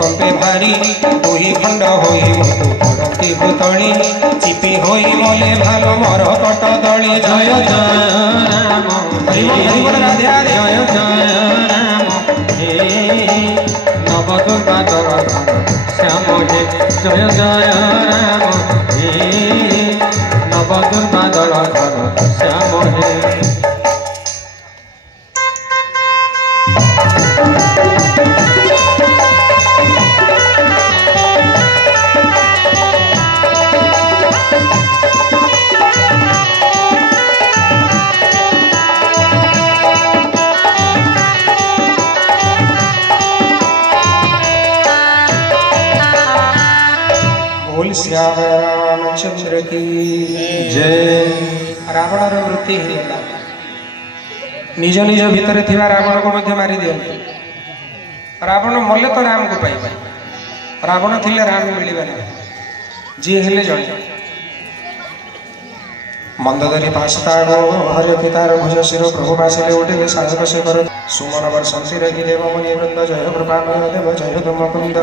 ତମ୍ପେ ଭାରି ଦୁଇ ଖଣ୍ଡ ହୋଇ ମକୁ ପଡ଼ନ୍ତି ଭୂତଳି ଚିପି ହୋଇ ମଲେ ଭାଲ ମର କଟ ଦଳି ଜୟ ଜୟ ରାମ ରାଧେ ରାଧେ ଜୟ ଜୟ ରାମ ହେ ନବଦୁର୍ଗାଧର ଶ୍ୟାମ ହେ ଜୟ ଜୟ ରାମ ହେ ନବଦୁର୍ଗାଧର ଶ୍ୟାମ ହେ श्याम रामचंद्र की जय रावणर वृत्ति होगा निज निज भितर थिबा रावण को मध्य मारी दियंतु रावण मल्ले तो राम को पाइबा रावण थिले राम मिलिबा ना जी हेले जण मंदधरी पाशतागो हरे पितार भुज शिर प्रभु पासिले उठे साधक से कर सुमन वर्षंति रघि देव मुनि वृंद जय कृपा देव जय तुम मुकुंद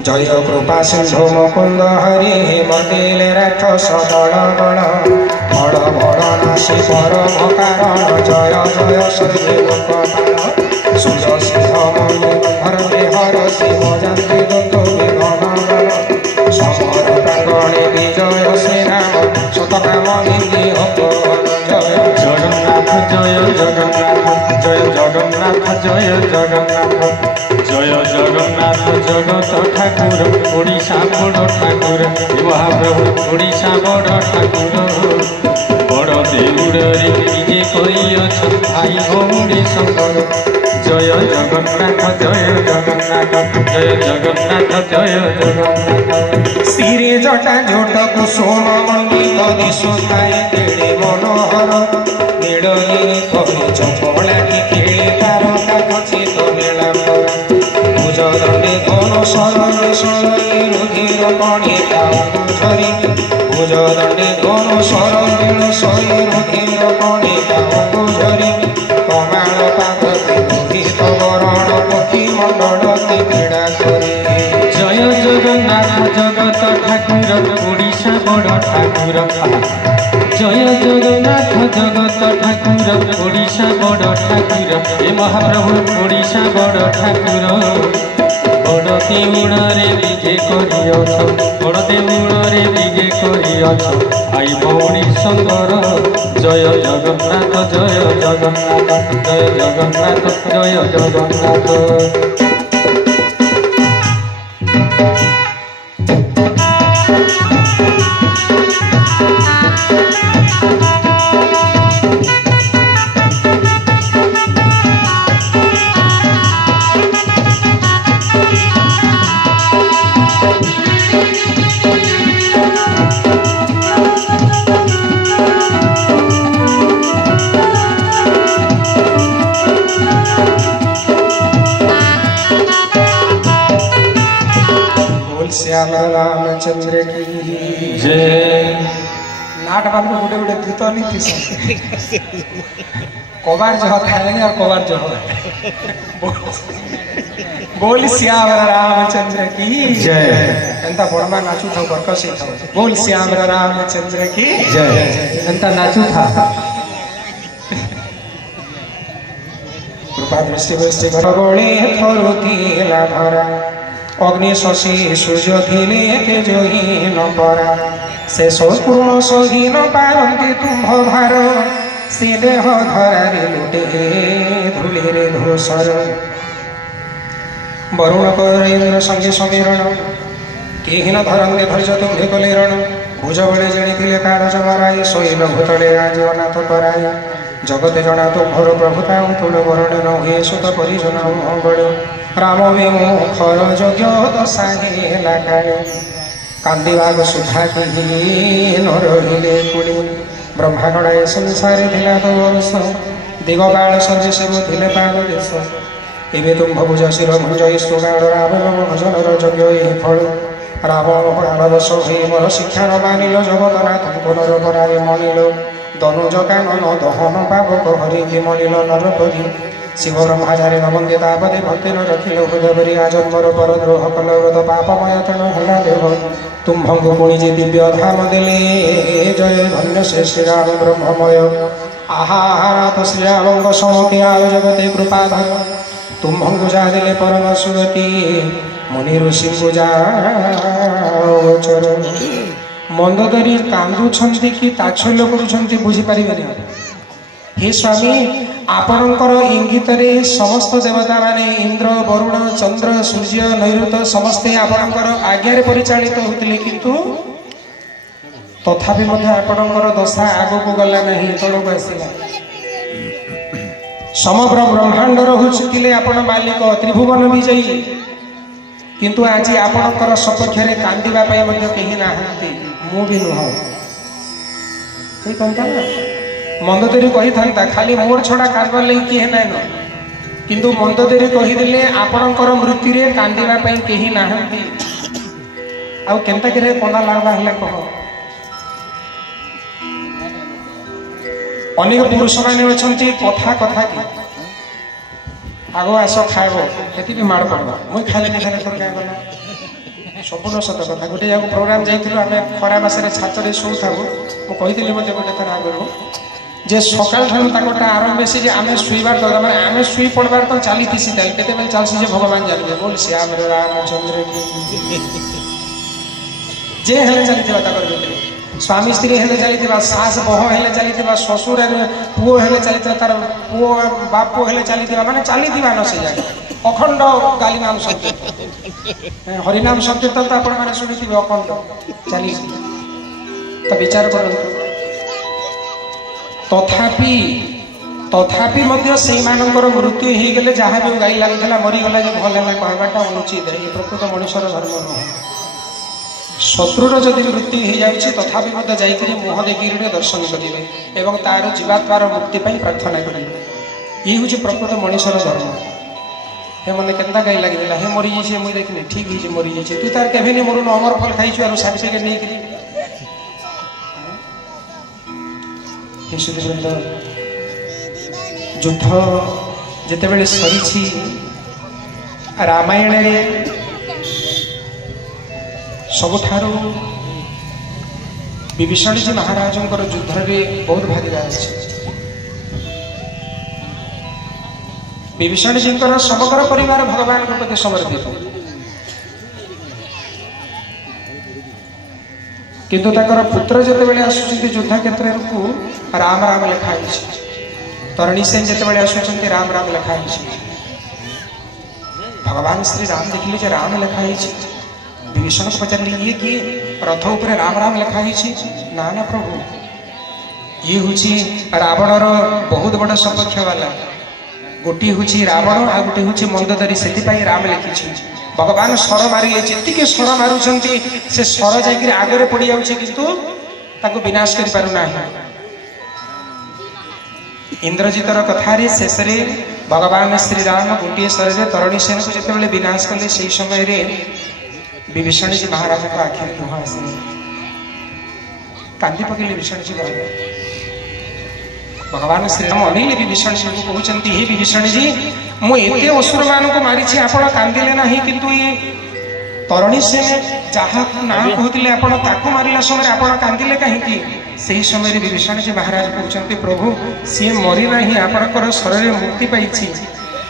जय कृपा सिंधु मुकुंद हरि हे मर्दिले राक्षस दल गण बड़ बड़ नासी परम कारण जय जय श्री गोपाल सुज सिंह मुनि हर हर शिव जाति द्वंद्व विघन समर प्रांगणे विजय सेना शतकाम निधि जय जगन्नाथ जय जगन्नाथ जय जगन्नाथ जय जगन्नाथ जय जगन्नाथ जगत ठाकुर ओडिशा बड़ ठाकुर महाप्रभु ओडिशा बड़ ठाकुर बड़ देउड़े विजे करियछ भाई भौणी शंकर जय जगन्नाथ जय जगन्नाथ जय जगन्नाथ जय जगन्नाथ सिरे जटा झोट कुसुम मंडित दिशुताए केड़े मनोहर नीड़नी कहे चपला की खेले तार कागचित नीलांबर भुज दंडे धन शरण शरणी रुधिर कणी झरी भुज दंडे धन शरण शरी रुधिर कणी झरी कमाल पाद लोहित वरण पक्षी मंडल क्रीड़ा करे जय जगन्नाथ जगत ठाकुर ओडिशा बड़ ठाकुर जय जगन्नाथ जगत ठाकुर ओडिशा बड़ ठाकुर हे महाप्रभु ओडिशा बड़ ठाकुर बड़ देउड़े विजे करियछ बड़ देउड़े विजे करियछ आई भौणी शंकर जय जगन्नाथ जय जगन्नाथ जय जगन्नाथ जय जगन्नाथ श्याम रामचंद्र की जय नाट बाल को गोटे गोटे गीत नहीं थी कबार जह खाएंगे और कबार जह बोल श्याम रामचंद्र की जय एंता बड़मा नाचू था बरकसी था बोल श्याम रामचंद्र की जय एंता नाचू था कृपा दृष्टि वृष्टि गोले थरुती धरा अग्नि शशि सूर्य थिले तेजहीन परा शेष पूर्ण सहीन पारती तुम्भ भार से देह धरारे लुटे धूलिरे धूसर वरुण इंद्र संगे समीरण केहीन धरंगे धैर्य तुम्हे कलेरण भुज बड़े जणी कारज मराई शैल भूतले आज अनाथ कराई जगते जना तो घर प्रभुता तुल वरण न हुए सुत परिजन मंगल राम विमुखर यज्ञ दशा हेला काले कांदिबाग सुधा केही न रहिले कुड़ी ब्रह्मागणाए संसार थिला तो वर्ष दिगकाल सर्वेश्वर थिले पाद देश एबे तुम भुज शिर भुंजई सुगाड़ राम भजनर यज्ञ ए फल राम प्राणवश हई मोर शिक्षा न मानिल जगतनाथ पुनर परारे मणिल दनुज कानन दहन पावक हरि मणिल नरपरी शिव ब्रह्मचारी नमंदे तापदे भक्ति न रखिल हृदय आजन्मर पर द्रोह कलव्रत पापमय तृण हला देव तुम्भंग पुणी जे दिव्य धाम देले जय धन्य से श्रीराम ब्रह्ममय आहात श्रीरामंग समके आयो जगते कृपाधर तुम्भंग जा देले परम सुगति मुनि ऋषि पूजाचर मंदोदरी कांदुछंती कि ताच्छल्य करुछंती बुझी परिबेनि हे स्वामी आपणकर इंगित समस्त देवता माने इंद्र वरुण चंद्र सूर्य नैऋत समस्ते आपणकर आज्ञा परिचालित होते किंतु तथापि आपणकर दशा आगक गला नहीं तलक आसला समग्र ब्रह्मांडर होते आपण मालिक त्रिभुवन भी जाइए किंतु आज आपणकर सपक्ष कांदिबा कहीं नाहांती मु भी नुह मंदोदरी कही था खाली मोर छड़ा कांदबार लगी किए ना किंतु मंदोदरी कहीदेले आपणकर मृत्यु कांदिबा कहीं नाहांती आउ केनता करे कोना लागबा हला कह अनेक पुरुष माने अछंती कथा कथा की आगो आस खाइब ये भी माड़ पड़वा मुई खाली खाली तोर क्या गला संपूर्ण सत कथा गोटे जगह प्रोग्राम जाइलु आम खरा मासरे छाତରେ ଶୋଉଥାଉ ମୁଁ କହିଥିଲି ମୋତେ ଗୋଟେ ଥର ଆଗରୁ ଯେ ସକାଳ ଠାରୁ ତାଙ୍କଟା ଆରମ୍ଭ ବେଶୀ ଯେ ଆମେ ଶୋଇବାର ଦରକାର ମାନେ ଆମେ ଶୋଇ ପଡ଼ବାର ତ ଚାଲିଥିସି ତାଇ କେତେବେଳେ ଚାଲିଛି ଯେ ଭଗବାନ ଜାଣିବେ ବୋଲ ଶ୍ୟାମ ରାମଚନ୍ଦ୍ର ଯେ ହେଲେ ଚାଲିଥିବା ତାଙ୍କର ଭିତରେ स्वामी स्त्री हेले चलीथिबा सास बह हेले चलीथिबा ससुर पुओ हेले चलीथिबा तार पुओ बाप पुओ हेले चलीथिबा माने चलीथिबा न से जाय अखंड गाली नाम संकीर्तन हरिनाम संकीर्तन तो आपण माने सुनिथिबे अखंड चली तो विचार करंतु तथापि मध्य सेई मानकर मृत्यु हे गेले जहा भी गाई लागला मरी गला जे भले ना कहबाटा अनुचित ए प्रकृत मनुष्यर धर्म न शत्रुर जदि मृत्यु हो जाए तथापि जाकर मुह देखिए दर्शन करेंगे एवं तार जीवात्मार मुक्ति प्रार्थना करेंगे ये हूँ प्रकृत मनुष्यर धर्म हे मन केन्ता गाई लगे हे मरी जाइए मुझे देखनी ठीक है मरी जाइए तू तार केवे नहीं मरुन अमर फल खाई सर्टिफिकेट नहीं युद्ध जिते बड़े सरी रामायण सबुठारू विभीषण जी महाराज युद्ध रे बहुत भागीदार अच्छे विभीषण जी समग्र परिवार भगवान के प्रति समर्पित किंतु ताकर पुत्र जिते बड़े आसुचंती युद्ध क्षेत्र को राम राम लिखाई तरणी सेन जिते बड़े आसुचंती राम राम लिखाई भगवान श्री राम देखिले जे राम लिखाई विभीषण को पचारे ये किए रथ उपर राम राम लिखाई ना ना प्रभु ये हूँ रावणर बहुत बड़ सपक्ष वाला गोटे हूँ रावण आ गोटे हूँ मंदोदरी से राम लिखी भगवान स्वर मारे जी स्वर मारुंट से स्वर जाकर आगे पड़ जाऊे किंतु ताको विनाश कर पारना इंद्रजितर कथार शेष भगवान श्रीराम गोटे स्वर तरणी सेन को जिते विनाश कले से समय विभीषण जी महाराज को आखिर लुह आस कांदी पकड़े विभीषण जी महाराज भगवान श्रीराम अनिल विभीषण जी को कहते हे विभीषण जी मुझे असुर मान को मारी आप कांदिले ना किंतु ये तरणी सेन जहाँ ना कहते आपको मारा समय आप कांदिले कहीं से समय विभीषण जी महाराज कहते प्रभु सी मरी ना आपणकर शरीर मुक्ति पाई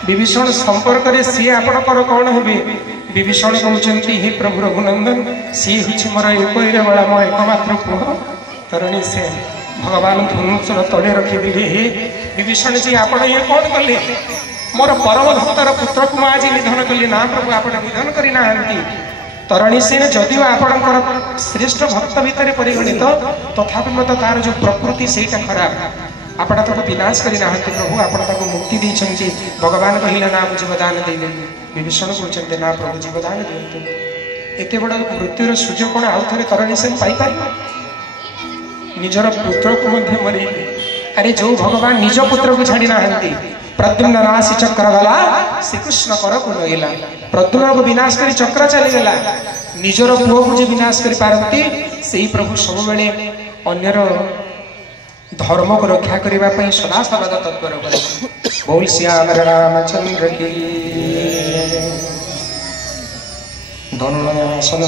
विभीषण संपर्क में सी आपणकर कौन हे विभीषण कहते हे प्रभु रघुनंदन सी हूँ मोर एकईरा मो एकमात्र पुह तरणी सेन भगवान धनुषर तले रखिदे हे विभीषण जी आप ये कौन कले मोर परम भक्तर पुत्र को आज निधन कली ना प्रभु आप निधन करना तरणी सेन जदिव आपणकर श्रेष्ठ भक्त भितर परिगणित तथापि मत तार जो प्रकृति से खराब आपण ताको विनाश करना प्रभु आप मुक्ति देते भगवान कहले ना जीवदान देले विभीषण कहते ना प्रभु जीवदान दिंतु एत बड़ मृत्युर सुजोग कौन आउ थे तरणी सेन पाई निजर पुत्र को मरी अरे जो भगवान निज पुत्र को छाड़ी ना प्रद्युम्न राशि चक्र गला श्रीकृष्ण कर को लगिला प्रद्युम्न को विनाश कर चक्र चलीगला निजर पुओ को जो विनाश कर पारती से प्रभु सब बेले अन्यर धर्म को रक्षा करने सदा सर्वदा तत्पर करे बोल श्याम रामचंद्र की धनुरासन